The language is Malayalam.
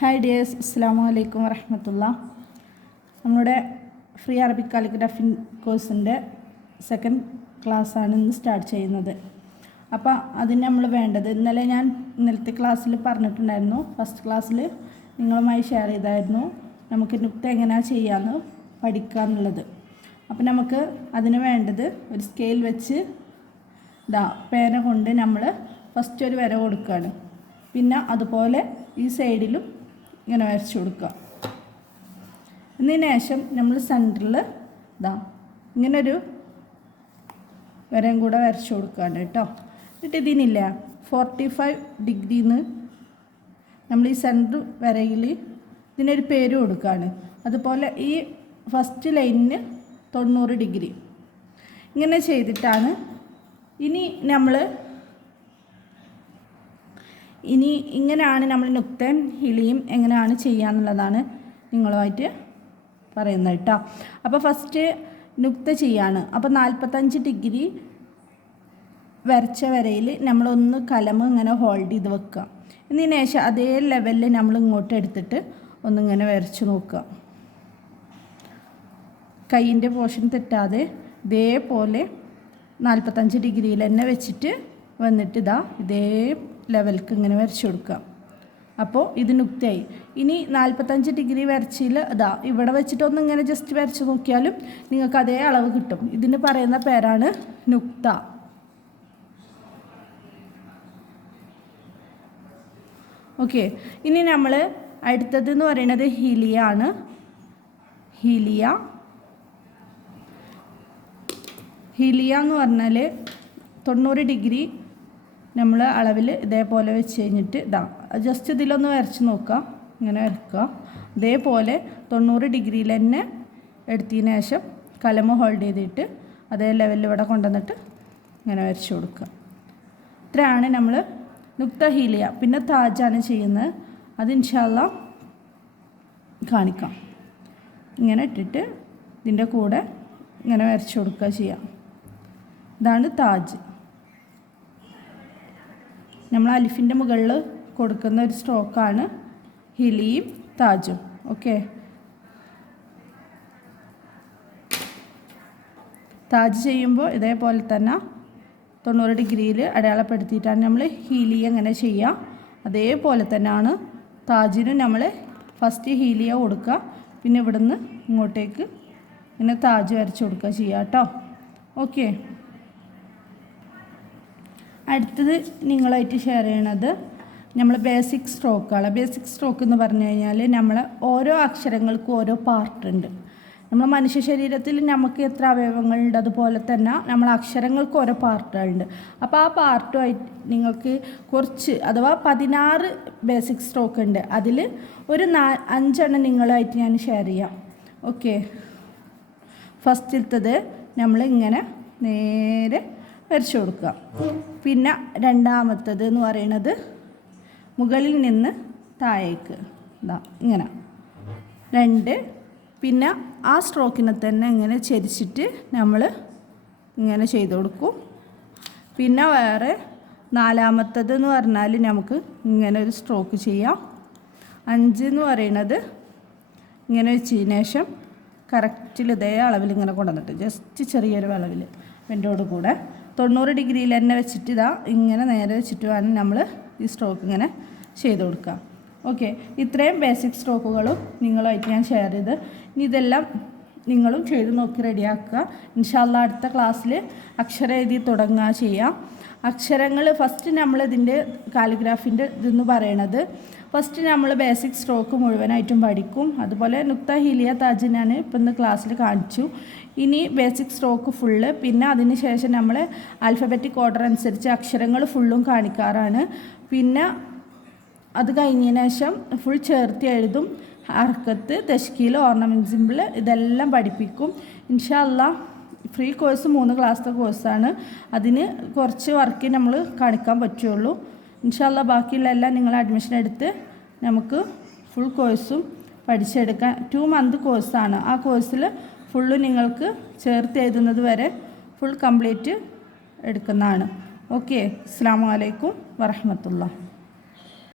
ഹായ് ഡിയേഴ്സ്, അസ്സലാമു അലൈക്കും വറഹ്മത്തുള്ളാ. നമ്മുടെ ഫ്രീ അറബിക് കാലിഗ്രാഫി കോഴ്സിൻ്റെ സെക്കൻഡ് ക്ലാസ്സാണ് ഇന്ന് സ്റ്റാർട്ട് ചെയ്യുന്നത്. അപ്പോൾ അതിന് നമ്മൾ വേണ്ടത്, ഇന്നലത്തെ ക്ലാസ്സിൽ പറഞ്ഞിട്ടുണ്ടായിരുന്നു. ഫസ്റ്റ് ക്ലാസ്സിൽ നിങ്ങളുമായി ഷെയർ ചെയ്തായിരുന്നു നമുക്ക് നുക്ത എങ്ങനെയാണ് ചെയ്യാമെന്ന് പഠിക്കാമെന്നുള്ളത്. അപ്പോൾ നമുക്ക് അതിന് വേണ്ടത് ഒരു സ്കെയിൽ വെച്ച് പേന കൊണ്ട് നമ്മൾ ഫസ്റ്റ് ഒരു വര കൊടുക്കുകയാണ്. പിന്നെ അതുപോലെ ഈ സൈഡിലും ഇങ്ങനെ വരച്ച് കൊടുക്കുക. ഇതിന് ശേഷം നമ്മൾ സെൻറ്ററിൽ ഇങ്ങനൊരു വരയും കൂടെ വരച്ച് കൊടുക്കുകയാണ് കേട്ടോ. എന്നിട്ട് ഇതിനില്ല 45 ഡിഗ്രിന്ന് നമ്മൾ ഈ സെൻറ്റർ വരയിൽ ഇതിനൊരു പേര് കൊടുക്കുകയാണ്. അതുപോലെ ഈ ഫസ്റ്റ് ലൈനിന് 90 ഡിഗ്രി ഇങ്ങനെ ചെയ്തിട്ടാണ് ഇനി ഇങ്ങനെയാണ് നമ്മൾ നുക്തൻ ഹിലിയും എങ്ങനെയാണ് ചെയ്യാന്നുള്ളതാണ് നിങ്ങളുമായിട്ട് പറയുന്നത് കേട്ടോ. അപ്പോൾ ഫസ്റ്റ് നുക്ത ചെയ്യാണ്. അപ്പോൾ 45 ഡിഗ്രി വരച്ച വരയിൽ നമ്മളൊന്ന് കലം ഇങ്ങനെ ഹോൾഡ് ചെയ്ത് വെക്കുക. ഇതിന് ശേഷം അതേ ലെവലിൽ നമ്മൾ ഇങ്ങോട്ട് എടുത്തിട്ട് ഒന്നിങ്ങനെ വരച്ച് നോക്കുക. കൈയിൻ്റെ പോർഷൻ തെറ്റാതെ ഇതേപോലെ 45 ഡിഗ്രിയിൽ തന്നെ വെച്ചിട്ട് വന്നിട്ട് ഇതേ ലെവൽക്ക് ഇങ്ങനെ വരച്ച് കൊടുക്കുക. അപ്പോൾ ഇത് നുക്തയായി. ഇനി 45 ഡിഗ്രി വരച്ചിൽ ഇവിടെ വെച്ചിട്ടൊന്ന് ഇങ്ങനെ ജസ്റ്റ് വരച്ച് നോക്കിയാലും നിങ്ങൾക്ക് അതേ അളവ് കിട്ടും. ഇതിന് പറയുന്ന പേരാണ് നുക്ത. ഓക്കെ, ഇനി നമ്മൾ അടുത്തതെന്ന് പറയുന്നത് ഹിലിയ ആണ്. ഹിലിയ എന്ന് പറഞ്ഞാൽ 90 ഡിഗ്രി നമ്മൾ അളവിൽ ഇതേപോലെ വെച്ച് കഴിഞ്ഞിട്ട് ജസ്റ്റ് ഇതിലൊന്ന് വരച്ച് നോക്കുക. ഇങ്ങനെ വരക്കുക. ഇതേപോലെ 90 ഡിഗ്രിയിൽ തന്നെ എടുത്തതിന് ശേഷം കലമ ഹോൾഡ് ചെയ്തിട്ട് അതേ ലെവലിൽ ഇവിടെ കൊണ്ടുവന്നിട്ട് ഇങ്ങനെ വരച്ച് കൊടുക്കുക. ഇത്രയാണ് നമ്മൾ നുക്ത ഹിലിയ. പിന്നെ താജാണ് ചെയ്യുന്നത്. അത് ഇൻഷാ അല്ലാഹ് കാണിക്കാം. ഇങ്ങനെ ഇട്ടിട്ട് ഇതിൻ്റെ കൂടെ ഇങ്ങനെ വരച്ച് കൊടുക്കുക ചെയ്യാം. ഇതാണ് താജ്. നമ്മൾ അലിഫിൻ്റെ മുകളിൽ കൊടുക്കുന്ന ഒരു സ്ട്രോക്കാണ് ഹിലിയും താജും. ഓക്കെ, താജ് ചെയ്യുമ്പോൾ ഇതേപോലെ തന്നെ 90 ഡിഗ്രിയിൽ അടയാളപ്പെടുത്തിയിട്ടാണ് നമ്മൾ ഹീലിയ എങ്ങനെ ചെയ്യുക. അതേപോലെ തന്നെയാണ് താജിനും നമ്മൾ ഫസ്റ്റ് ഹീലിയ കൊടുക്കുക, പിന്നെ ഇവിടുന്ന് ഇങ്ങോട്ടേക്ക് ഇങ്ങനെ താജ് വരച്ച് കൊടുക്കുക ചെയ്യുക കേട്ടോ. ഓക്കെ, അടുത്തത് നിങ്ങളായിട്ട് ഷെയർ ചെയ്യണത് നമ്മൾ ബേസിക് സ്ട്രോക്കുകളാണ്. ബേസിക് സ്ട്രോക്ക് എന്ന് പറഞ്ഞു കഴിഞ്ഞാൽ നമ്മൾ ഓരോ അക്ഷരങ്ങൾക്കും ഓരോ പാർട്ടുണ്ട്. നമ്മൾ മനുഷ്യ ശരീരത്തിൽ നമുക്ക് എത്ര അവയവങ്ങളുണ്ട് അതുപോലെ തന്നെ നമ്മൾ അക്ഷരങ്ങൾക്ക് ഓരോ പാർട്ടുകളുണ്ട്. അപ്പോൾ ആ പാർട്ടുമായിട്ട് നിങ്ങൾക്ക് കുറച്ച് അഥവാ 16 ബേസിക് സ്ട്രോക്ക് ഉണ്ട്. അതിൽ ഒരു 5 നിങ്ങളായിട്ട് ഞാൻ ഷെയർ ചെയ്യാം. ഓക്കെ, ഫസ്റ്റിലത്തത് നമ്മൾ ഇങ്ങനെ നേരെ വരച്ച് കൊടുക്കുക. പിന്നെ രണ്ടാമത്തത് എന്ന് പറയുന്നത് മുകളിൽ നിന്ന് താഴേക്ക് ഇങ്ങനെ 2. പിന്നെ ആ സ്ട്രോക്കിനെ തന്നെ ഇങ്ങനെ ചരിച്ചിട്ട് നമ്മൾ ഇങ്ങനെ ചെയ്ത് കൊടുക്കും. പിന്നെ വേറെ നാലാമത്തത് എന്ന് പറഞ്ഞാൽ നമുക്ക് ഇങ്ങനെ ഒരു സ്ട്രോക്ക് ചെയ്യാം. 5 എന്ന് പറയുന്നത് ഇങ്ങനെ വെച്ചതിന് ശേഷം കറക്റ്റിൽ ഇതേ അളവിൽ ഇങ്ങനെ കൊണ്ടുവന്നിട്ട് ജസ്റ്റ് ചെറിയൊരു അളവിൽ വെൻ്റോട് കൂടെ 90 ഡിഗ്രിയിൽ തന്നെ വെച്ചിട്ട് ഇങ്ങനെ നേരെ വെച്ചിട്ട് വേണം നമ്മൾ ഈ സ്ട്രോക്ക് ഇങ്ങനെ ചെയ്ത് കൊടുക്കുക. ഓക്കെ, ഇത്രയും ബേസിക് സ്ട്രോക്കുകളും നിങ്ങളുമായിട്ട് ഞാൻ ഷെയർ ചെയ്ത് ഇനി ഇതെല്ലാം നിങ്ങളും ചെയ്ത് നോക്കി റെഡിയാക്കുക. ഇൻഷാ അല്ലാഹ് അടുത്ത ക്ലാസ്സിൽ അക്ഷരം എഴുതി തുടങ്ങുക ചെയ്യാം. അക്ഷരങ്ങൾ ഫസ്റ്റ് നമ്മൾ ഇതിൻ്റെ കാലിഗ്രാഫിൻ്റെ ഇതെന്ന് പറയണത് ഫസ്റ്റ് നമ്മൾ ബേസിക് സ്ട്രോക്ക് മുഴുവനായിട്ടും പഠിക്കും. അതുപോലെ നുക്ത ഹിലിയ താജ് ഞാൻ ഇപ്പം ഇന്ന് ക്ലാസ്സിൽ കാണിച്ചു. ഇനി ബേസിക് സ്ട്രോക്ക് ഫുള്ള്, പിന്നെ അതിന് ശേഷം നമ്മൾ ആൽഫബറ്റിക് ഓർഡർ അനുസരിച്ച് അക്ഷരങ്ങൾ ഫുള്ളും കാണിക്കാറാണ്. പിന്നെ അത് കഴിഞ്ഞതിന് ശേഷം ഫുൾ ചേർത്ത് എഴുതും. ഹർക്കത്ത്, തശ്കീൽ, ഓർണമെൻറ്റ് സിമ്പിൾ ഇതെല്ലാം പഠിപ്പിക്കും. ഇൻഷാ അല്ലാഹ് ഫ്രീ കോഴ്സ് 3 ക്ലാസ്സത്തെ കോഴ്സാണ്. അതിന് കുറച്ച് വർക്ക് നമ്മൾ കാണിക്കാൻ പറ്റുള്ളൂ. ഇൻഷാ അല്ലാഹ് ബാക്കിയുള്ള എല്ലാം നിങ്ങൾ അഡ്മിഷൻ എടുത്ത് നമുക്ക് ഫുൾ കോഴ്സും പഠിച്ചെടുക്കാൻ 2 മന്ത് കോഴ്സാണ്. ആ കോഴ്സിൽ ഫുള്ള് നിങ്ങൾക്ക് ചേർത്ത് എഴുതുന്നത് വരെ ഫുൾ കംപ്ലീറ്റ് എടുക്കുന്നതാണ്. ഓക്കെ, അസ്സലാമു അലൈക്കും വറഹ്മത്തുള്ളാഹി.